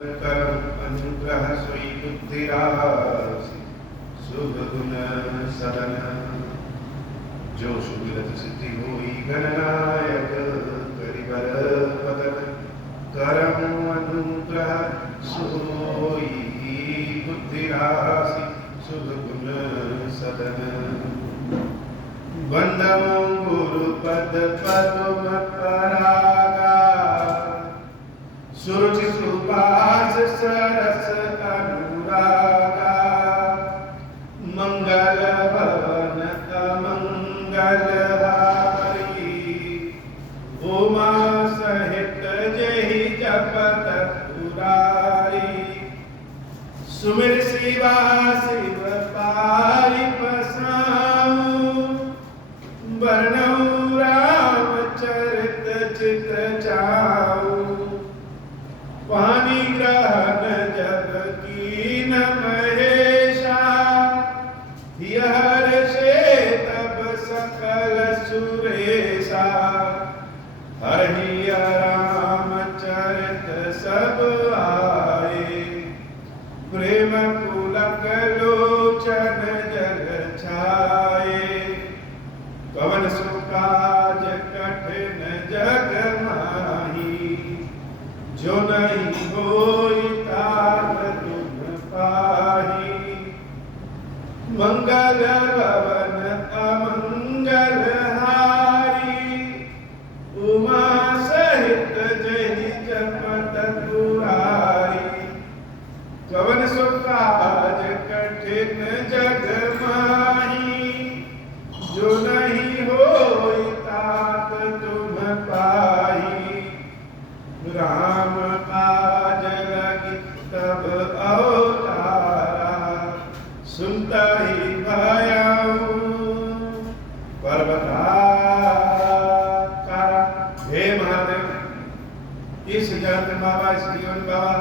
करम अनुग्रह सोई बुद्धिरासि शुभ गुण सदन जो सुविरत सिद्धि होई गणनायक करिबर पदन करम अनुग्रह सोई बुद्धिरासि शुभ गुण सदन वंदमो गुरुपद पद्म परागा सुरुचि सुभाष सरस अनुरागा मंगल भवन अमंगल हारी उमा सहित जहि जपत पुरारी सुमिर शिवा शिव पारि पसाऊं वर्णौ रामचरित चित जाऊं वाणी ग्रहण जब कीन महेशा हर से तब सकल सुरेशा हरि रामचरित सब आए प्रेम पुलक लोचन जग छाए कवन सुकाज कठिन जग माही जो नहीं होई तात तुम पाही मंगल भवन अमंगल हारी उमा सहित जहि जपत पुरारी कवन सुकाज कठिन जग माही जो नहीं होई तात तुम पाही राम काज लगी तब अवतारा सुनता ही भयाऊं पर्वताकारा। हे महादेव इस जगत में बाबा इस जीवन बाबा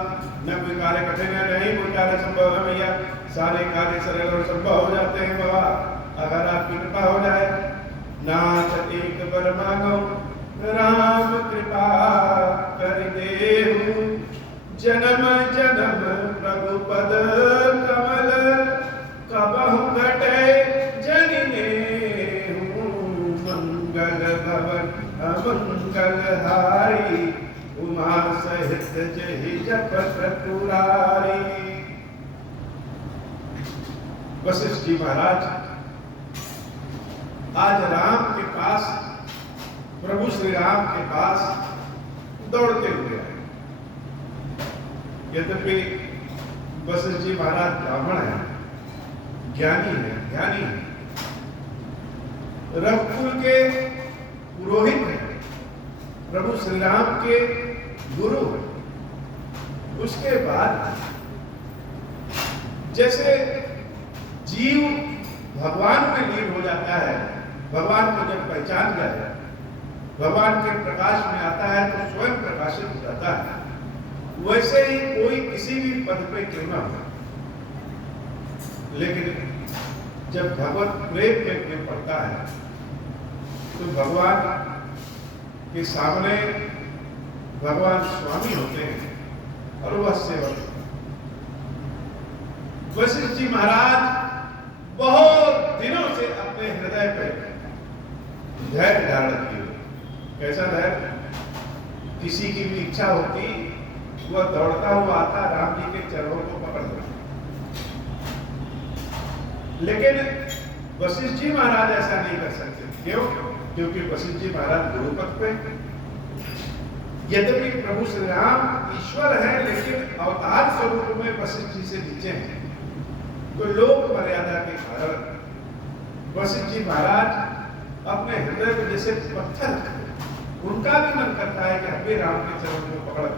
न कोई कार्य कठिन है नहीं कोई कार्य संभव है भैया सारे कार्य सरल और संभव हो जाते हैं बाबा अगर आपकी कृपा हो जाए नाथ एक बर मांगो राम कृपा कर देहु जन्म जन्म प्रभु पद कमल कबहु घटे जनिने मंगल भवन अमंगल हारी उमा सहित जहि जपत पुरारी। वशिष्ठ जी महाराज आज राम के पास प्रभु श्री राम के पास दौड़ते हुए आए। यद्यपि वशिष्ठ जी महाराज ब्राह्मण है ज्ञानी है ध्यानी है रघुकुल के पुरोहित है प्रभु श्री राम के गुरु है उसके बाद जैसे जीव भगवान में लीन हो जाता है भगवान को जब पहचान जाए भगवान के प्रकाश में आता है तो स्वयं प्रकाशित हो जाता है वैसे ही कोई किसी भी पद पे क्यों ना हो लेकिन जब भगवत प्रेम में पड़ता है तो भगवान के सामने भगवान स्वामी होते हैं और वह सेवक। वशिष्ठ जी महाराज बहुत दिनों से अपने हृदय पर धैर्य धारण किए कैसा धैर्य किसी की भी इच्छा होती वह दौड़ता हुआ आता राम जी के चरणों को पकड़ता लेकिन वशिष्ठ जी महाराज ऐसा नहीं कर सकते क्यों क्योंकि वशिष्ठ जी महाराज गुरुपद पे यद्यपि प्रभु श्री राम ईश्वर है लेकिन अवतार स्वरूप में वशिष्ठ जी से नीचे हैं तो लोक मर्यादा के कारण वशिष्ठ जी महाराज अपने हृदय में जैसे पत्थर उनका भी मन करता है कि हमें राम के चरण को पकड़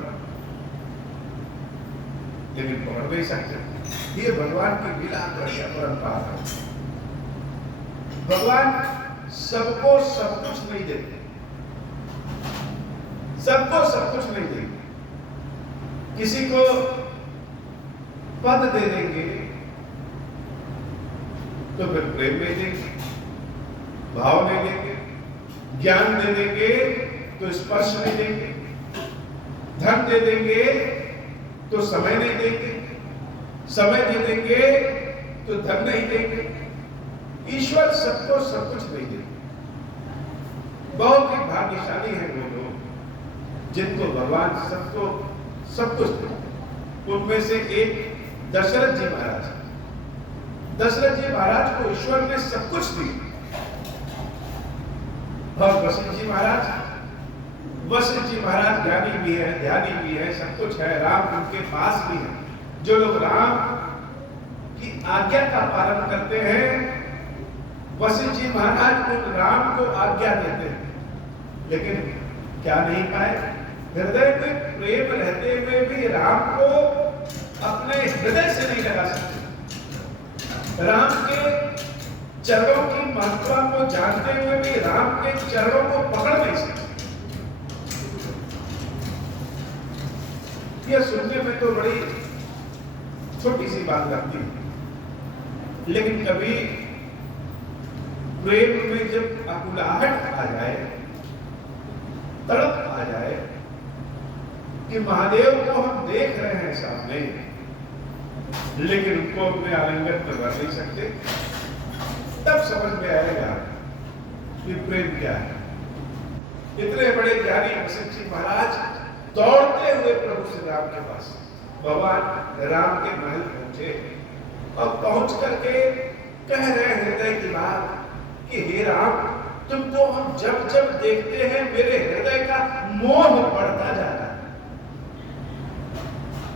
लेकिन पकड़ नहीं सकते। ये भगवान की लीला बड़ी अपरंपार है भगवान सबको सब कुछ नहीं देते सबको सब कुछ नहीं देंगे किसी को पद दे देंगे तो फिर प्रेम नहीं देंगे भाव नहीं देंगे ज्ञान दे देंगे तो स्पर्श नहीं देंगे, धन दे देंगे तो समय नहीं देंगे, समय नहीं देंगे तो धन नहीं देंगे। ईश्वर सबको सब कुछ नहीं देंगे। बहुत ही भाग्यशाली है वो लोग जिनको भगवान सबको सब कुछ देते। उनमें से एक दशरथ जी महाराज। दशरथ जी महाराज को ईश्वर ने सब कुछ दिया। और वशिष्ठ जी महाराज, वशिष्ठ जी महाराज ज्ञानी भी है, ध्यानी भी है, सब कुछ है, राम उनके पास भी है। जो लोग राम की आज्ञा का पालन करते हैं, वशिष्ठ जी महाराज उन राम को आज्ञा देते हैं, लेकिन क्या नहीं पाए? हृदय में प्रेम रहते हुए भी राम को अपने हृदय से नहीं लगा सकते। राम के चरणों की महत्ता को जानते हुए भी राम के चरणों को पकड़ नहीं सकते। यह सुनने में तो बड़ी छोटी सी बात लगती है, लेकिन कभी प्रेम में जब आकुलाहट आ जाए, तड़प आ जाए कि महादेव को हम देख रहे हैं सामने, लेकिन उनको अपने आलिंगन में रख नहीं सकते, तब समझ में आएगा कि प्रेम क्या है। इतने बड़े ज्ञानी वशिष्ठ जी महाराज दौड़ते हुए प्रभु श्री राम के पास, भगवान राम के महल पहुंचे और पहुंच करके कह रहे हृदय की बात कि हे राम, तुमको हम जब जब देखते हैं मेरे हृदय का मोह बढ़ता जा रहा है।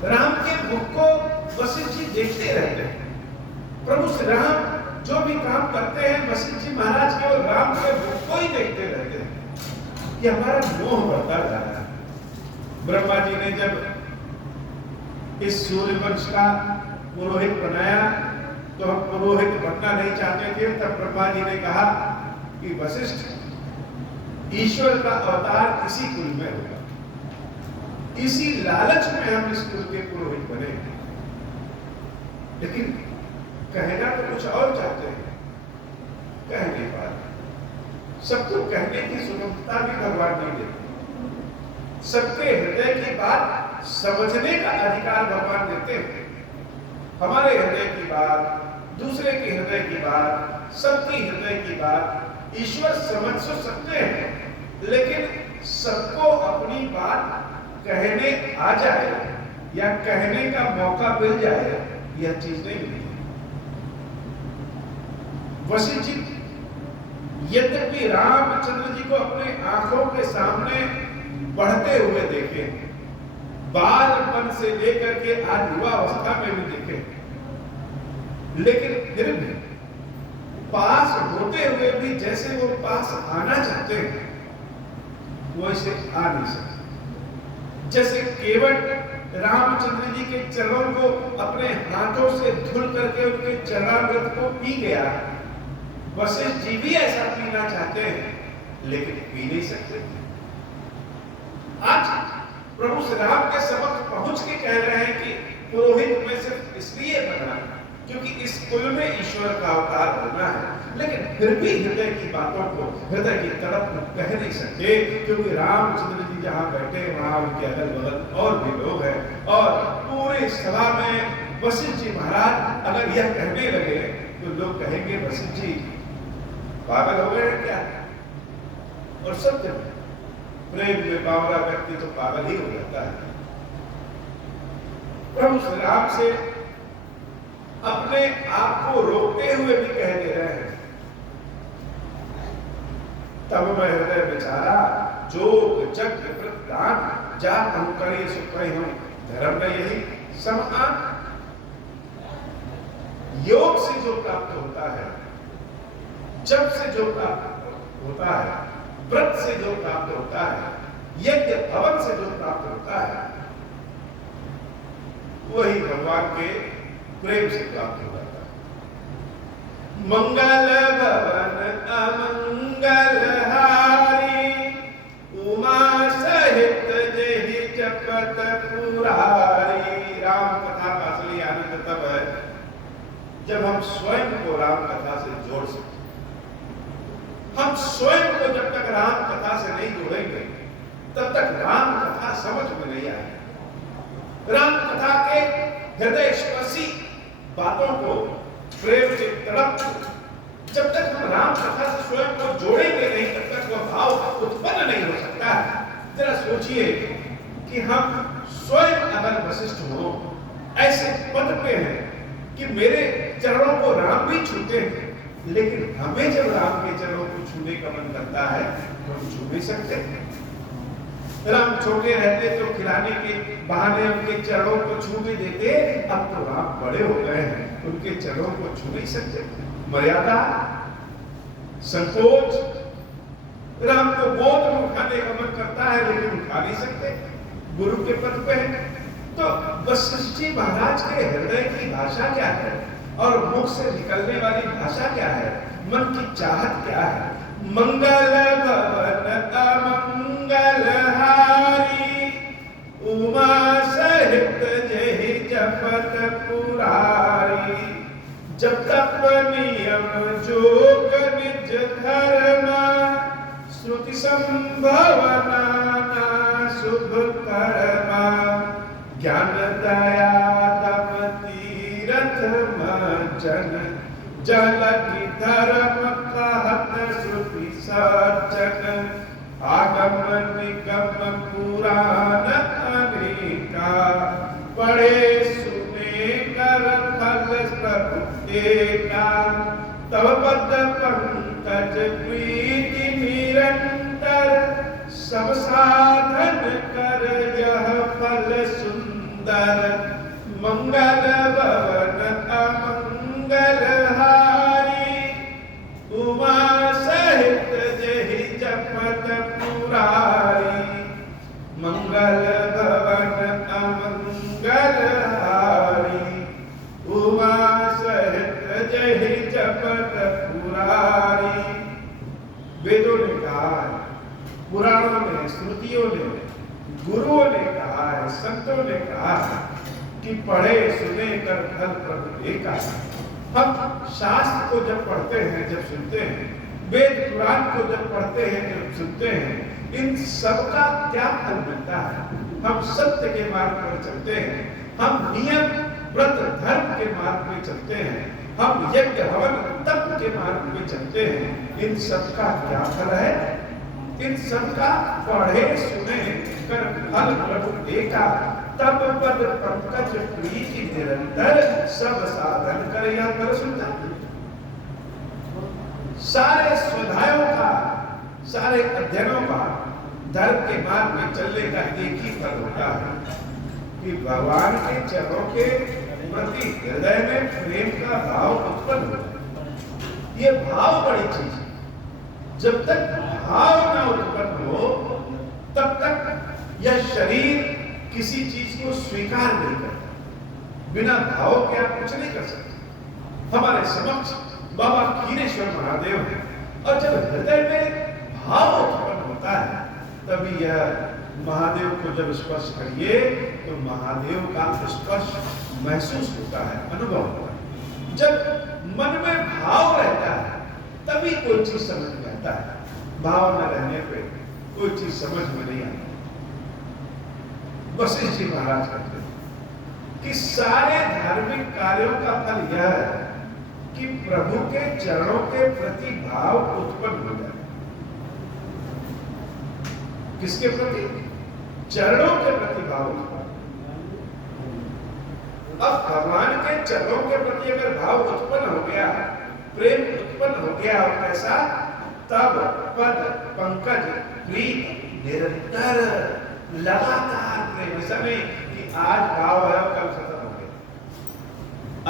राम के मुख को वशिष्ठ जी देखते रहते हैं। प्रभु श्री राम जो भी काम करते हैं, वशिष्ठ जी महाराज केवल राम के मुख को ही देखते रहते हैं कि हमारा मोह बढ़ता जा रहा है। ब्रह्मा जी ने जब इस सूर्यवंश का पुरोहित बनाया तो हम पुरोहित बनना नहीं चाहते थे। तब ब्रह्मा जी ने कहा कि वशिष्ठ, ईश्वर का अवतार इसी कुल में होगा, इसी लालच में हम इस कुल के पुरोहित बने। लेकिन कहना तो कुछ और चाहते हैं, कह नहीं पाते। सबको कहने की स्वतंत्रता भी भगवान नहीं देते। सबके हृदय की बात समझने का अधिकार भगवान देते हैं। हमारे हृदय की बात, दूसरे के हृदय की बात, सबकी हृदय की बात ईश्वर समझ तो सकते हैं, लेकिन सबको अपनी बात कहने आ जाए या कहने का मौका मिल जाए, यह चीज नहीं मिली। वशिष्ठ जी यद्यपि रामचंद्र जी को अपने आंखों के सामने बढ़ते हुए देखे, बालपन से लेकर के आज युवा अवस्था में भी देखे, लेकिन फिर भी पास होते हुए भी जैसे वो पास आना चाहते हैं, वो ऐसे आ नहीं सकते। जैसे केवट रामचंद्र जी के चरणों को अपने हाथों से धुल करके उनके चरणामृत को पी गया, वशिष्ठ जी भी ऐसा पीना चाहते हैं, लेकिन पी नहीं सकते। आज प्रभु श्री राम के समक्ष पहुंच के कह रहे हैं कि पुरोहित में सिर्फ इसलिए बना क्योंकि इस कुल में ईश्वर का अवतार होना है, लेकिन फिर भी हृदय की बातों को, हृदय की तड़प को कह नहीं सकते, क्योंकि रामचंद्र जी जहां बैठे वहां उनके अगल बगल और भी लोग हैं। और पूरी सभा में वशिष्ठ जी महाराज अगर यह कहने लगे तो लोग कहेंगे वशिष्ठ जी पागल हो गए क्या? और सत्य में प्रेम में बावरा व्यक्ति तो पागल ही हो जाता है। प्रभु श्री राम से अपने आप को रोकते हुए भी कह दे रहे हैं, तब मैं हृदय बेचारा जोग जग प्रदान जा हम करिए सुख हम धर्म न यही समान। योग से जो प्राप्त होता है, जब से जो प्राप्त होता है, व्रत से जो प्राप्त होता है, यज्ञ हवन से जो प्राप्त होता है, वही भगवान के प्रेम से प्राप्त हो जाता है। मंगल भवन अमंगल हारी, उमा सहित जहि जपत पुरारी। राम कथा का असली आनंद तब है जब हम स्वयं को राम कथा से जोड़ सकते। हम स्वयं को जब तक राम कथा से नहीं जोड़ेंगे, तब तक राम कथा समझ में नहीं आएगी। राम कथा के हृदय स्पर्शी बातों को, प्रेम के तड़प, जब तक हम राम कथा से स्वयं को जोड़ेंगे नहीं, तब तक वह भाव उत्पन्न नहीं हो सकता। जरा सोचिए कि हम स्वयं अगर वशिष्ठ हो, ऐसे पद पे हैं कि मेरे चरणों को राम भी छूते हैं, लेकिन हमें जब राम के चरणों को छूने का मन करता है तो हम छू नहीं सकते। राम छोटे रहते तो खिलाने के बहाने उनके चरणों को छू भी देते, अब तो राम बड़े हो गए हैं, उनके चरणों को छू नहीं सकते। मर्यादा, संकोच, राम को गोद में उठाने का मन करता है लेकिन उठा नहीं सकते, गुरु के पद पे है। तो वशिष्ठ जी महाराज के हृदय की भाषा क्या है और मुख से निकलने वाली भाषा क्या है, मन की चाहत क्या है? मंगल भवन अमंगल हारी, उमा सहित जहि जपत पुरारी। जब तप नियम जोग निज धर्म, श्रुति संभव नाना शुभ कर्मा। ज्ञान दया दम तीरथ मजन, जल की धर्म कहत श्रुति सज्जन। आगम निगम पुराण अनेका, पढ़े सुने कर फल प्रभु एका। तव पद पंकज प्रीति निरंतर, सब साधन कर यह फल सुंदर। मंगल भवन अमंगल हारी, उमा सहित जहि जपत पुरारी। मंगल भवन अमंगल हारी, उमा सहित जहि जपत पुरारी। वेदों ने कहा है, पुराणों ने, श्रुतियों ने, गुरुओं ने कहा है, संतों ने कहा है कि पढ़े सुने कर फल प्रभु एका। हम शास्त्र को जब पढ़ते हैं, जब सुनते हैं, वेद पुराण को जब पढ़ते हैं, जब सुनते हैं, इन सब का क्या फल मिलता है? हम सत्य के मार्ग पर चलते हैं, हम नियम व्रत धर्म के मार्ग में चलते हैं, हम यज्ञ हवन तप के मार्ग में चलते हैं। इन सब का क्या फल है? इन सब का पढ़े सुने कर फल प्रभु एका। तब पद पंकज प्रीति निरंतर, सब साधन कर यह फल सुंदर। सारे स्वाध्यायों का, सारे अध्ययनों का, धर्म के मार्ग में चलने का एक ही फल होता है कि भगवान के चरणों के प्रति हृदय में प्रेम का भाव उत्पन्न हो। ये भाव बड़ी चीज है। जब तक भाव न उत्पन्न हो, तब तक यह शरीर किसी चीज को स्वीकार नहीं करता। बिना भाव के आप कुछ नहीं कर सकते। हमारे समक्ष बाबा खीरेश्वर महादेव हैं, और जब हृदय में भाव उत्पन्न होता है, तभी यह महादेव को जब स्पर्श करिए तो महादेव का स्पर्श महसूस होता है, अनुभव होता है। जब मन में भाव रहता है, तभी कोई चीज समझ में आता है। भाव न रहने पे कोई चीज समझ में नहीं आती। वशिष्ठ जी महाराज कहते हैं कि सारे धार्मिक कार्यों का फल यह है कि प्रभु के चरणों के प्रति भाव उत्पन्न हो जाए। किसके प्रति? चरणों के प्रति भाव उत्पन्न। अब भगवान के चरणों के प्रति अगर भाव उत्पन्न हो गया, प्रेम उत्पन्न हो गया, और कैसा? तब पद पंकज प्रीत निरंतर, लगातार प्रेम। ऐसा नहीं कि आज भाव है और कल खत्म हो गया।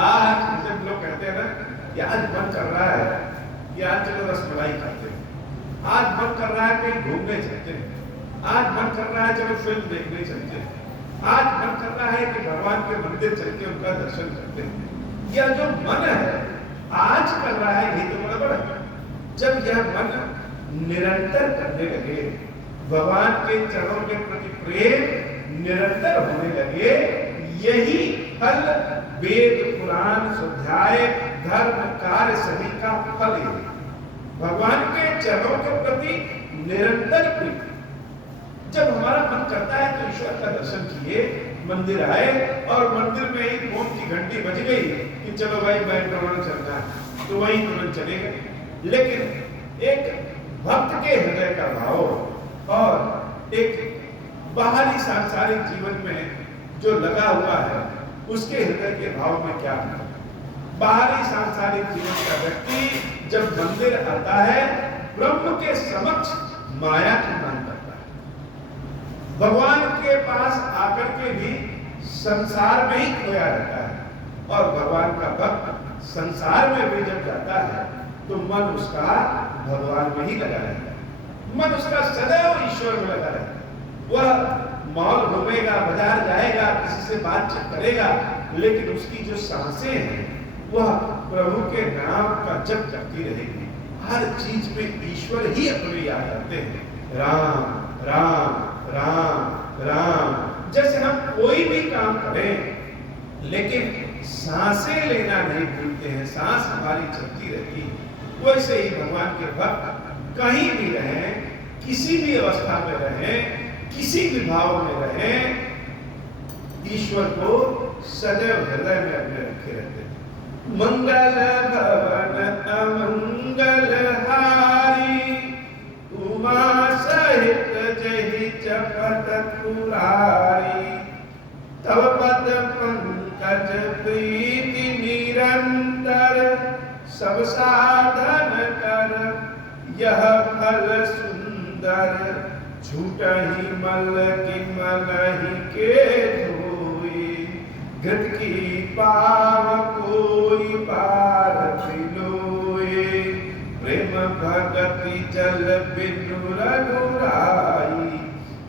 आज जब लोग कहते हैं ना कि आज मन कर रहा है कि आज चलो रसमलाई खाते हैं, आज मन कर रहा है कहीं घूमने चलते हैं, आज मन कर रहा है चलो फिल्म देखने चलते हैं, आज मन कर रहा है कि भगवान के मंदिर चल के उनका दर्शन करते हैं। यह जो मन है आज कर रहा है, ये तो बड़ा बड़ा। जब यह मन निरंतर करने लगे, भगवान के चरणों के प्रति प्रेम निरंतर होने लगे, यही फल वेद पुराण स्वाध्याय धर्म कार्य सभी का फल है। भगवान के चरणों के प्रति निरंतर प्रेम। जब हमारा मन करता है तो ईश्वर का दर्शन किए, मंदिर आए और मंदिर में ही फोन की घंटी बज गई कि चलो भाई बैंक भ्रमण चलना है, तो वही तुरंत चले गए। लेकिन एक भक्त के हृदय का भाव और एक बाहरी सांसारिक जीवन में जो लगा हुआ है उसके हृदय के भाव में क्या है? बाहरी सांसारिक जीवन का व्यक्ति जब मंदिर आता है ब्रह्म के समक्ष माया की मान करता है, भगवान के पास आकर के भी संसार में ही खोया रहता है। और भगवान का भक्त संसार में भी जब जाता है तो मन उसका भगवान में ही लगा रहता है, मन उसका सदैव ईश्वर में लगा रहता है। वह मॉल घूमेगा, बाजार जाएगा, किसी से बातचीत करेगा, लेकिन उसकी जो सांसें हैं वह प्रभु के नाम का जप करती रहेगी। हर चीज में ईश्वर ही अपने याद करते हैं, राम राम राम राम। जैसे हम कोई भी काम करें लेकिन सांसें लेना नहीं भूलते हैं, सांस हमारी चलती रहती है, वैसे ही भगवान के भक्त कहीं भी रहें, किसी भी अवस्था में रहें, किसी भी भाव में रहें, ईश्वर को सदैव हृदय में अपने रखे रहते हैं। मंगल भवन अमंगल हारी, उमा सहित जहि जपत पुरारी। तव पद पंकज प्रीति निरंतर, सब साधन कर यह फल सुंदर। झूठहि मल की मलहि के धोई, घृत की पाव कोई पार पिलोए। प्रेम भगति जल बिनु रघुराई,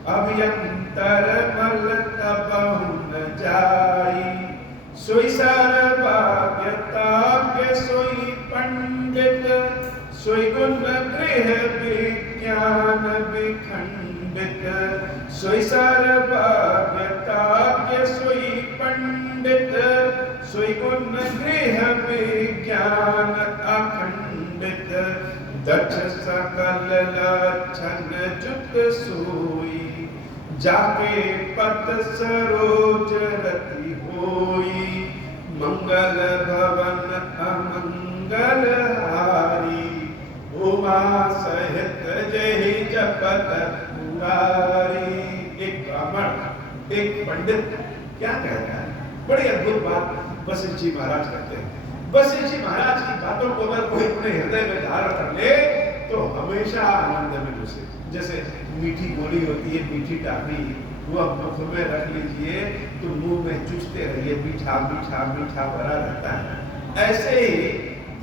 अभयंतर मल तबहु न जाई। सोई सर्वभाग्यता के सोई पंडित, सोई गुण गृह विज्ञान विखंडित। सोई सर्वभाग्यता के सोई पंडित, सोई गुण गृह विज्ञान अखंडित। दक्ष सकल लक्षण जुत सोई, जाके पत सरोज रति होई। मंगल भवन अमंगल हारी, उमा सहित जहि जपत पुरारी। एक ब्राह्मण, एक पंडित क्या कहता है? बड़ी अद्भुत बात वशिष्ठ जी महाराज कहते हैं। वशिष्ठ जी महाराज की बातों को अगर कोई अपने हृदय में धारण कर ले तो हमेशा आनंद में घुसे। जैसे मीठी गोली होती है, मीठी टाफी, वो मुख में रख लीजिए तो मुंह में चूसते रहिए, मीठा मीठा मीठा भरा रहता है। ऐसे ही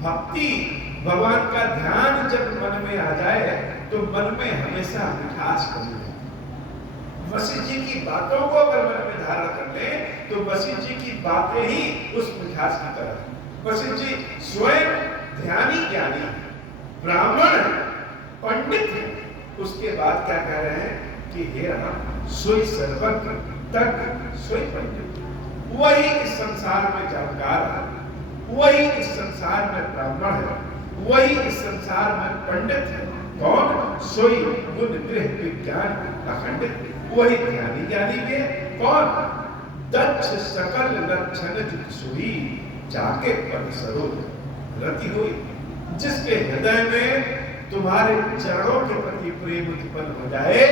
भक्ति, भगवान का ध्यान जब मन में आ जाए तो मन में हमेशा मिठास बनी है। वशिष्ठ जी की बातों को अगर मन में धारण कर ले तो वशिष्ठ जी की बातें ही उस मिठास की तरह। वशिष्ठ जी स्वयं ध्यानी ज्ञानी ब्राह्मण पंडित है, उसके बाद क्या कह रहे हैं कि हे राम, सोई सर्वज्ञ तज्ञ सोई पंडित। वही इस संसार में जानकार है, वही इस संसार में ब्राह्मण है, वही इस संसार में पंडित है। कौन? सोई गुण गृह विज्ञान अखंडित, वही ध्यानी ज्ञानी के। कौन? दक्ष सकल लक्षण जुत सोई, जाके पद सरोज रति होई। जिसके हृदय में तुम्हारे चरणों के प्रति प्रेम उत्पन्न हो जाए,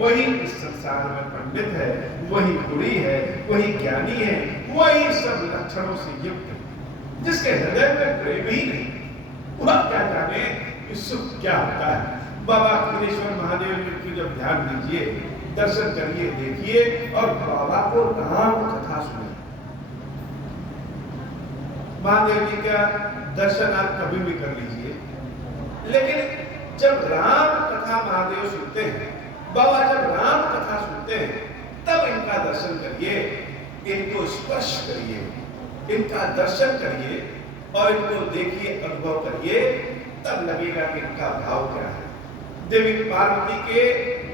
वही इस संसार में पंडित है, वही गुणी है, वही ज्ञानी है, वही सब लक्षणों से युक्त है। जिसके हृदय में प्रेम ही नहीं, वह क्या जाने कि सुख क्या होता है। बाबा खिलेश्वर महादेव की जब ध्यान दीजिए, दर्शन करिए, देखिए और बाबा को राम कथा सुनिए। महादेव जी का दर्शन आप कभी भी कर लीजिए, लेकिन जब राम कथा महादेव सुनते हैं, बाबा जब राम कथा सुनते हैं, तब इनका दर्शन करिए, इनको स्पर्श करिए, इनका दर्शन करिए और इनको देखिए, अनुभव करिए, तब लगेगा कि इनका भाव क्या है। देवी पार्वती के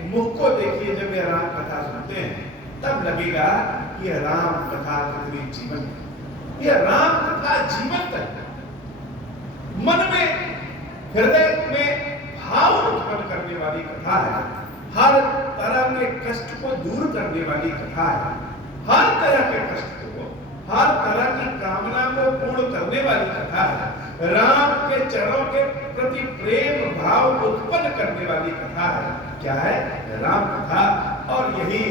मुख को देखिए, जब यह राम कथा सुनते हैं, तब लगेगा कि यह राम कथा कितनी जीवन, यह राम कथा जीवंत है। मन में, हृदय में भाव उत्पन्न करने वाली कथा है, हर तरह के कष्ट को दूर करने वाली कथा है, हर तरह के कष्ट को, हर तरह की कामना को पूर्ण करने वाली कथा है। राम के चरणों के प्रति प्रेम भाव उत्पन्न करने वाली कथा है। क्या है? राम कथा। और यही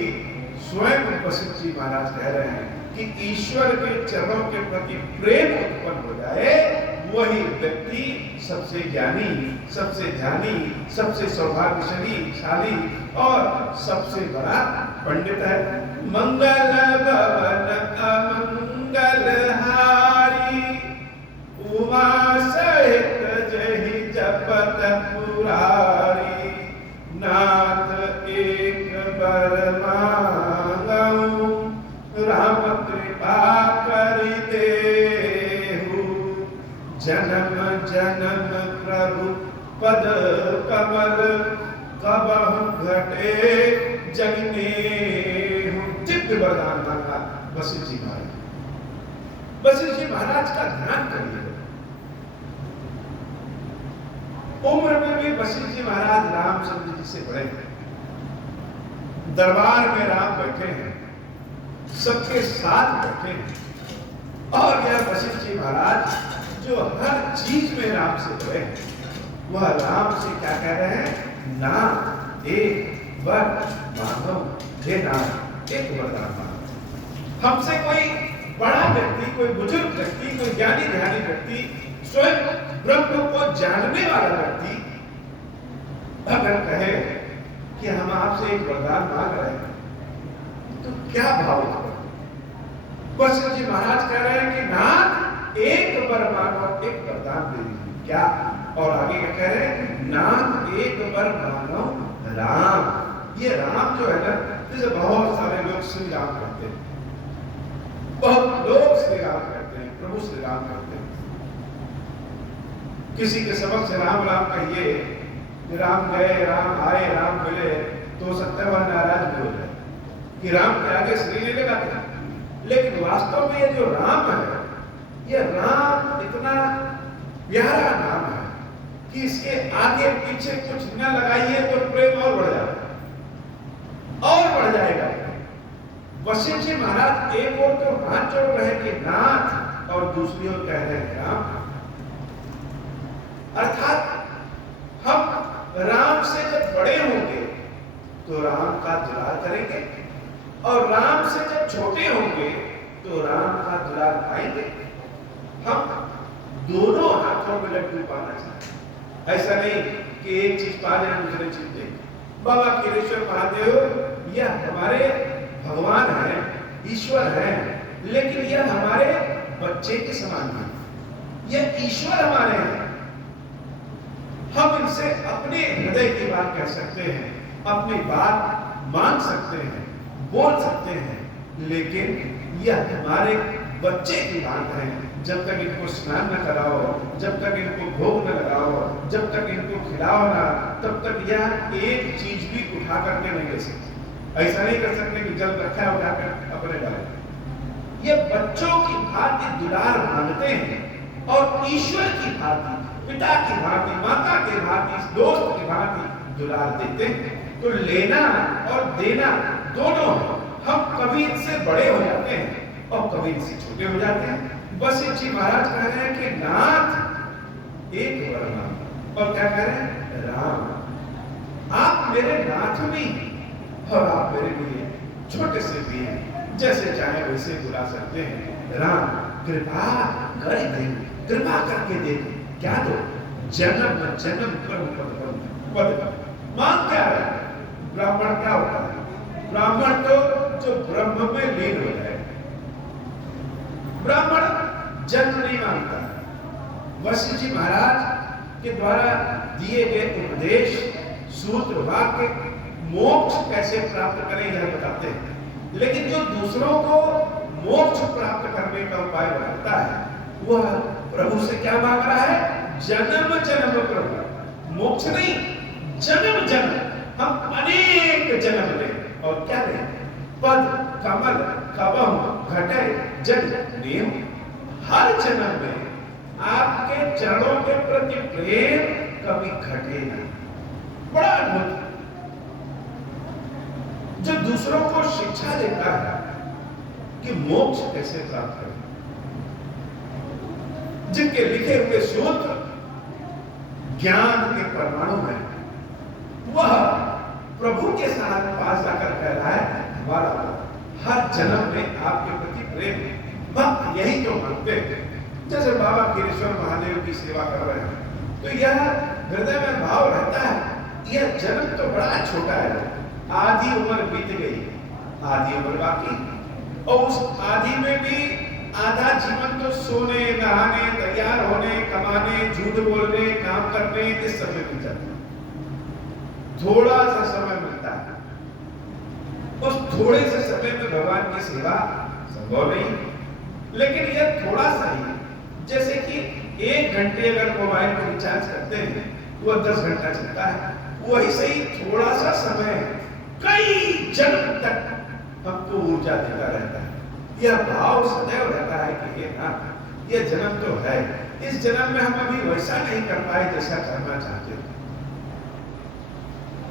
स्वयं वशिष्ठ जी महाराज कह रहे हैं कि ईश्वर के चरणों के प्रति प्रेम उत्पन्न हो जाए, वही व्यक्ति सबसे ज्ञानी, सबसे ध्यानी, सबसे सौभाग्यशाली और सबसे बड़ा पंडित है। मंगल भवन अमंगल हारी, उमा सहित जहि जपत पुरारी, नाथ एक बर मांगऊ, राम कृपा कर देहु, जन्म जन्म प्रभु पद कमल, कबहु घटे जगनेहु। दिव्य वरदान मांगा वशिष्ठ जी महाराज। वशिष्ठ जी महाराज का ध्यान करिए। उम्र में भी वशिष्ठ जी महाराज रामचंद्र जी से बड़े हैं। दरबार में राम बैठे हैं, सबके साथ बैठे हैं। और यह वशिष्ठ जी महाराज जो हर चीज में राम से बड़े हैं, वह राम से क्या कह रहे हैं? नाथ एक वर मांगो, हे नाथ एक वरदान मांगो। हमसे कोई बड़ा व्यक्ति, कोई बुजुर्ग व्यक्ति, कोई ज्ञानी ध्यानी व्यक्ति, स्वयं ब्रह्म को जानने वाला व्यक्ति अगर कहे कि हम आपसे एक वरदान मांग रहे हैं, तो क्या भाव होगा? वशिष्ठ जी महाराज कह रहे हैं कि नाथ एक वर मांगो, एक वरदान दे दीजिए। क्या? और आगे क्या कह रहे हैं? नाथ एक वर मांगो राम। ये राम जो है ना, जैसे बहुत सारे लोग श्री राम कहते हैं, बहुत लोग श्री राम कहते हैं, प्रभु श्री राम कहते हैं। किसी के समक्ष राम राम कहिए, राम गए, राम आए, राम मिले, तो सत्यवान नाराज भी हो जाए कि राम के आगे श्री नहीं लगाते। लेकिन वास्तव में ये जो राम है, ये राम इतना प्यारा नाम है कि इसके आगे पीछे कुछ न लगाइए तो प्रेम और बढ़ जाएगा, और बढ़ जाएगा। वशिष्ठ जी महाराज एक ओर तो हाथ जोड़ रहे हैं कि नाथ, और दूसरी ओर कह रहे हैं राम। अर्थात हम राम से जब बड़े होंगे तो राम का दुलार करेंगे, और राम से जब छोटे होंगे तो राम का दुलार पाएंगे। हम दोनों हाथों में लड्डू पाना चाहते हैं। ऐसा नहीं कि एक चीज पा जाए दूसरे चीज दे। बाबा केरेश्वर महादेव यह हमारे भगवान हैं, ईश्वर हैं, लेकिन यह हमारे बच्चे के समान हैं। यह ईश्वर हमारे हैं। हम इनसे अपने हृदय की बात कह सकते हैं, अपनी बात मान सकते हैं, बोल सकते हैं, लेकिन यह हमारे बच्चे की बात है। जब तक इनको स्नान न कराओ, जब तक इनको भोग न लगाओ, जब तक इनको खिलाओ ना, तब तक यह एक चीज भी उठा करके नहीं ले सकते। ऐसा नहीं कर सकते कि जल रखा है उठाकर अपने डाले। ये बच्चों की भांति दुलार मांगते हैं, और ईश्वर की भांति, पिता की भांति, माता की भांति, दोस्त की भांति दुलार देते हैं। तो लेना और देना दोनों, हम कभी इनसे बड़े हो जाते हैं और कभी इनसे छोटे हो जाते हैं। वशिष्ठ जी महाराज कह रहे हैं कि नाथ एक वर मांगो, और क्या कह रहे हैं? राम। आप मेरे नाथ भी, और आप मेरे लिए छोटे से भी हैं, जैसे चाहे वैसे बुला सकते हैं। राम कृपा कर दे, कृपा करके दे दो। क्या दो? जन्म जन्म पद। मांग क्या है? ब्राह्मण क्या होता है? ब्राह्मण तो जो ब्रह्म में लीन हो जाए। ब्राह्मण जन्म नहीं मांगता। वशिष्ठ जी महाराज के द्वारा दिए गए उपदेश, सूत्र, वाक्य, मोक्ष कैसे प्राप्त करें यह बताते हैं। लेकिन जो दूसरों को मोक्ष प्राप्त करने का उपाय बताता है, वह प्रभु से क्या मांग रहा है? जन्म जन्म प्रभु। मोक्ष नहीं, जन्म जन्म। हम अनेक जन्म लें, और क्या लें? पद कमल कबम घटे जग नेम। हर जन्म में आपके चरणों के प्रति प्रेम कभी घटे नहीं। बड़ा अद्भुत। जो दूसरों को शिक्षा देता है, कि मोक्ष कैसे प्राप्त करें। जिनके लिखे हुए सूत्र ज्ञान के परमाणु हैं, वह प्रभु के साथ पास जाकर कह रहा है हमारा हर जन्म में आपके प्रति प्रेम भक्त यही तो मांगते हैं। जैसे बाबा खीरेश्वर महादेव की सेवा कर रहे हैं तो यह हृदय में भाव रहता है, यह जन्म तो बड़ा छोटा है, आधी उम्र बीत गई, आधी उम्र बाकी, और उस आधी में भी आधा जीवन तो सोने, नहाने, तैयार होने, कमाने, झूठ बोलने, काम करने, इस समय बीत जाता है। थोड़ा सा समय मिलता है, उस थोड़े से समय में भगवान की सेवा संभव नहीं, लेकिन यह थोड़ा सा ही, जैसे कि 1 घंटे अगर मोबाइल को रिचार्ज करते हैं वो 10 घंटा चलता है, वही सही थोड़ा सा समय कई जन्म तक हमको ऊर्जा देता रहता है। यह भाव सदैव रहता है कि ये ना, यह जन्म तो है, इस जन्म में हम अभी वैसा नहीं कर पाए जैसा करना चाहते थे,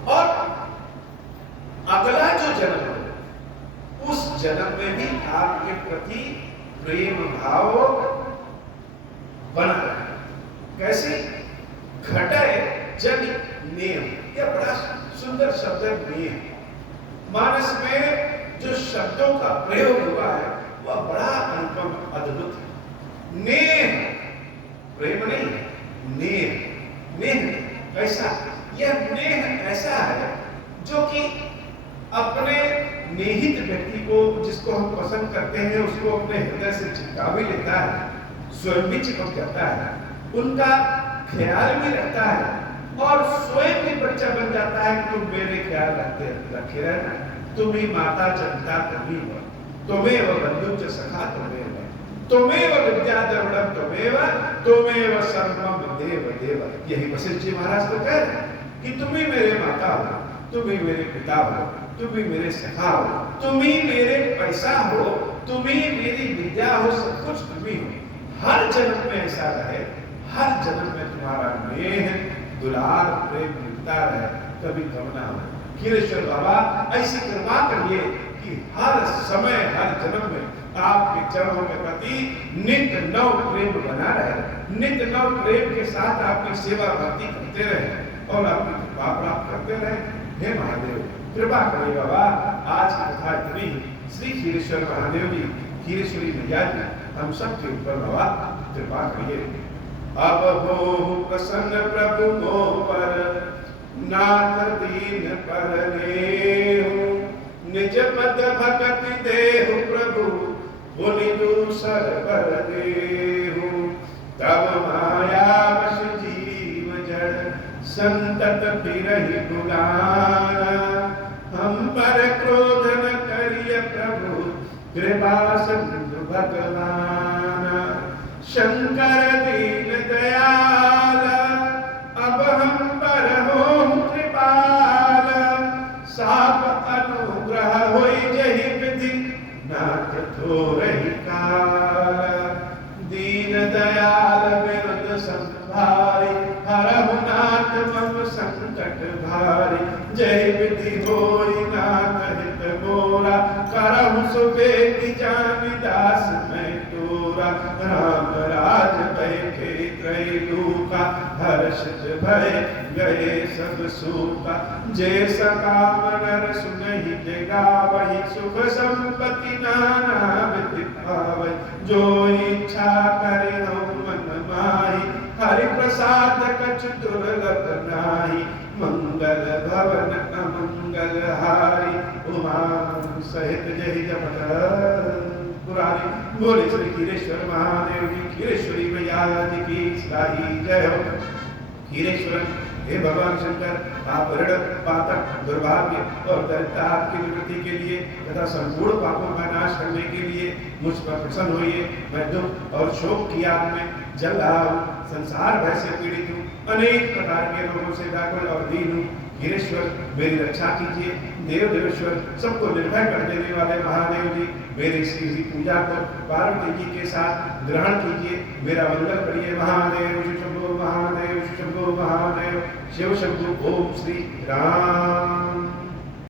और अगला जो जन्म है उस जन्म में भी आपके प्रति प्रेम भाव बना रहे। कैसे? घटे जन नियम, यह बड़ा सुंदर शब्द है नियम। मानस में जो शब्दों का प्रयोग हुआ है वह बड़ा अनुपम अद्भुत है। नेह, प्रेम नहीं, नेह, नेह कैसा? यह नेह ऐसा है जो कि अपने निहित व्यक्ति को, जिसको हम पसंद करते हैं, उसको अपने हृदय से चिपका भी लेता है, स्वयं भी चिपक जाता है, उनका ख्याल भी रखता है, और स्वयं भी बच्चा बन जाता है कि तुम मेरे ख्याल रखे रहना, तुम ही माता चिंता तुम्ही हो, तुम्हें बंधु च सखा तुम्हें विद्या द्रविड़म तुम्हें सर्वम देव देव। यही वशिष्ठ जी महाराज को कह रहे हैं कि तुम ही मेरे माता हो, तुम ही मेरे पिता हो, तुम ही मेरे सखा हो, तुम ही मेरे पैसा हो, तुम ही मेरी विद्या हो, सब कुछ तुम ही हो। हर जन्म में ऐसा रहे, हर जन्म में तुम्हारा नेह दुलार प्रेम मिलता रहे, कभी कम ना हो। खीरेश्वर बाबा ऐसी कृपा करिए कि हर समय हर जन्म में आपके चरणों के प्रति नित्य नव प्रेम बना रहे, नित्य नव प्रेम के साथ आपकी सेवा भक्ति करते रहे और आपकी कृपा प्राप्त करते रहे। हे महादेव कृपा करिए बाबा, आज की कथा इतनी। श्री खीरेश्वर महादेव जी, खीरेश्वरी मैया जी, हम सबके ऊपर बाबा कृपा करिए। अब हो प्रसन्न प्रभु मोह पर, नाथ दीन पर नेहु, निज पद भगति देहु प्रभु, मुनि दूसर बर देहु। तब माया वश जीव जड़, संतत बिरहि गुलाना, हम पर क्रोध न करिय प्रभु, कृपा सिंधु भगवाना। शंकर दीन दयाल, अब हम पर हो कृपाल, साप अनुग्रह होई जहि विधि, नाथ थोरहि काल। दीन दयाल विरुद्ध संभारी, हरहु नाथ मम संकट भारी। जय विधि होई नाथ हित मोरा, करहु सुबेति जानि दास मैं तोरा। राम राज बैठे त्रैलोका, हर्षित भय गए सब सूका। जैसा काम नर सुनहि जगावहि, सुख संपत्ति नाना विधि पावै। जो इच्छा करे मन माहि, हरि प्रसाद कछु दुर्लभ नाही। मंगल भवन अमंगल हारी, उमा सहित जय जपत पुरारी। बोले श्री खीरेश्वर महादेव की, खीरेश्वरी मैया जी की साही जय हो। खीरेश्वर हे भगवान शंकर, आप ऋण पातक दुर्भाग्य और दरिद्रता की निवृत्ति के लिए तथा संपूर्ण पापों का नाश करने के लिए मुझ पर प्रसन्न होइए। मैं दुख और शोक की आग में जल रहा हूँ, संसार भय से पीड़ित हूँ, अनेक प्रकार के रोगों से व्याकुल और दीन हूँ। खीरेश्वर मेरी रक्षा कीजिए। देव देवेश्वर सबको निर्भय कर देने वाले महादेव जी, मेरी इस पूजा को पार्वती जी के साथ ग्रहण कीजिए। मेरा मंगल करिए। महादेव शिव शंभो, महादेव शिव शंभो, महादेव शिव शंभो। ओम श्री राम।